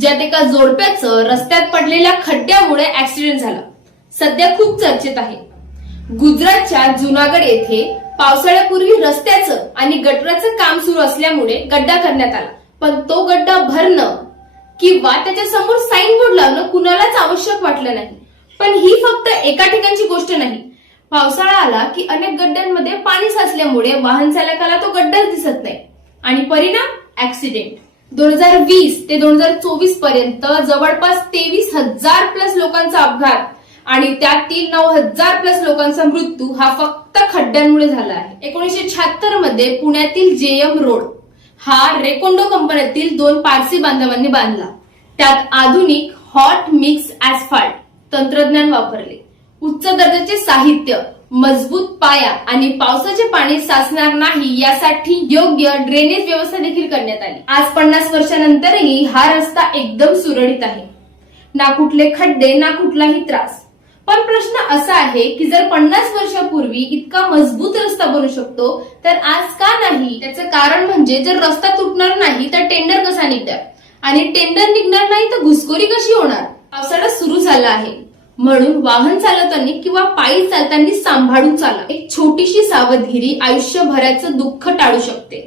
ज्यात एका जोडप्याचं रस्त्यात पडलेल्या खड्ड्यामुळे ऍक्सिडेंट झाला. सध्या खूप चर्चेत आहे. गुजरातच्या जुनागड येथे पावसाळ्यापूर्वी रस्त्याचं आणि गटराचं काम सुरू असल्यामुळे गड्डा करण्यात आला, पण तो गड्डा भरणं किंवा त्याच्या समोर साईन बोर्ड लावणं कुणालाच आवश्यक वाटलं नाही. पण ही फक्त एका ठिकाणची गोष्ट नाही. पावसाळा आला की अनेक गड्ड्यांमध्ये पाणी साचल्यामुळे वाहन चालकाला तो गड्डाच दिसत नाही आणि परिणाम ऍक्सिडेंट. 2020 ते 2024 पर्यंत जवळपास 23,000 प्लस लोकांचा अपघात आणि त्यातील 9,000 प्लस लोकांचा मृत्यू हा फक्त खड्ड्यांमुळे झाला आहे. 1976 मध्ये पुण्यातील जेएम रोड हा रेकोंडो कंपनीतील 2 पारसी बांधवांनी बांधला. त्यात आधुनिक हॉट मिक्स ऍस्फाल्ट तंत्रज्ञान वापरले, उच्च दर्जाचे साहित्य, मजबूत पाया आणि पावसाचे पाणी साचणार नाही यासाठी योग्य ड्रेनेज व्यवस्था देखील करण्यात आली. आज 50 वर्षानंतरही हा रस्ता एकदम सुरळीत आहे. ना कुठले खड्डे ना कुठलाही त्रास. पण प्रश्न असा आहे की जर 50 वर्षापूर्वी इतका मजबूत रस्ता बनू शकतो तर आज का नाही? त्याचं कारण म्हणजे जर रस्ता तुटणार नाही तर टेंडर कसा निघणार आणि टेंडर निघणार नाही तर घुसखोरी कशी होणार? पावसाळा सुरू झाला आहे म्हणून वाहन चालवताना किंवा पायी चालताना सांभाळून चाला. एक छोटीशी सावधगिरी आयुष्यभराचं दुःख टाळू शकते.